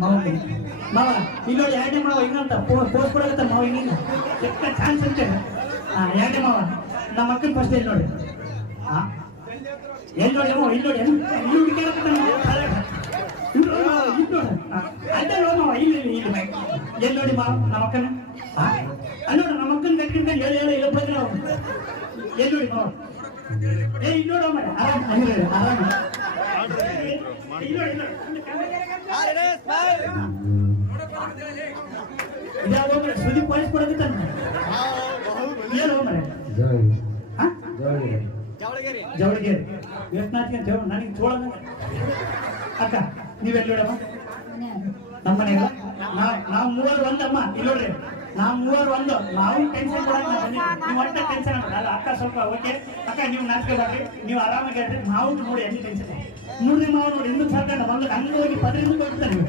ಮಾವ ಇಲ್ಲೋಡಿ ಎರಡನೇ ಮಾವ ಹಿಂಗಂತ ಪೋಸ್ಟ್ ಕೊಡಗತ್ತ ಮಾವ ಹಿಂಗ ಎಷ್ಟ ಚಾನ್ಸ್ ಅಂತೆ ಎರಡನೇ ಮಾವ ನಮ್ಮ ಅಕ್ಕನ ಫಸ್ಟ್ ಎಲ್ಲಿ ನೋಡಿ ಎಲ್ಲಿ ನೋಡಿ ಮಾವ ಇಲ್ಲಿ ನೋಡಿ ಇಲ್ಲಿ ಹುಡುಕಾಡಕತ್ತ ಅಲ್ಲೇ ನೋಡಿ ಮಾವ ಇಲ್ಲಿ ಎಲ್ಲಿ ನೋಡಿ ಮಾವ ನಮ್ಮ ಅಕ್ಕನ ಅಲ್ಲಿ ನೋಡ ನಮ್ಮ ಅಕ್ಕನ ಕಟ್ಕೊಂಡು ಹೇಳಿ ಹೇಳಿ ಇಲ್ಲ ಬಂದ್ರೆ ಎಲ್ಲಿ ನೋಡಿ ಮಾವ ಏ ಇಲ್ಲಿ ನೋಡ ಆರಾಮ ಆರಾಮ ಸುದೀಪ್ ವಾಯ್ಸ್ ಕೊಡೋದಿತ್ತ ಜವಳಗೇರಿ ಎಷ್ಟು ನನಗೆ ಚೋಳ ಅಕ್ಕ ನೀವೆಲ್ಲೋಡಮ್ಮ ನಮ್ಮ ಮನೆಗ ನಾವು ಮೂವರು ಒಂದಮ್ಮ ಇಲ್ಲೋಡ್ರಿ ನಾವು ಮೂವರು ಒಂದು ನಾವು ಟೆನ್ಷನ್ ಕೊಡಕ್ಕೆ ನೀವು ಒಟ್ಟ ಟೆನ್ಷನ್ ಅಲ್ಲ ಅಕ್ಕ ಸ್ವಲ್ಪ ಓಕೆ ಅಕ್ಕ ನೀವು ನಾಚಿಕೆ ಮಾಡ್ರಿ ನೀವು ಆರಾಮಾಗಿ ಹೇಳ್ರಿ ನಾವು ನೋಡಿ ಎಲ್ಲಿ ಟೆನ್ಷನ್ ನೋಡ್ರಿ ಮಾವು ನೋಡಿ ಇನ್ನೂ ಸರ್ಕಾರ ಬಂದು ಹಂಗೆ ಹೋಗಿ ಪದರಿಂದ ಕೊಡ್ತಾರೆ ನೀವು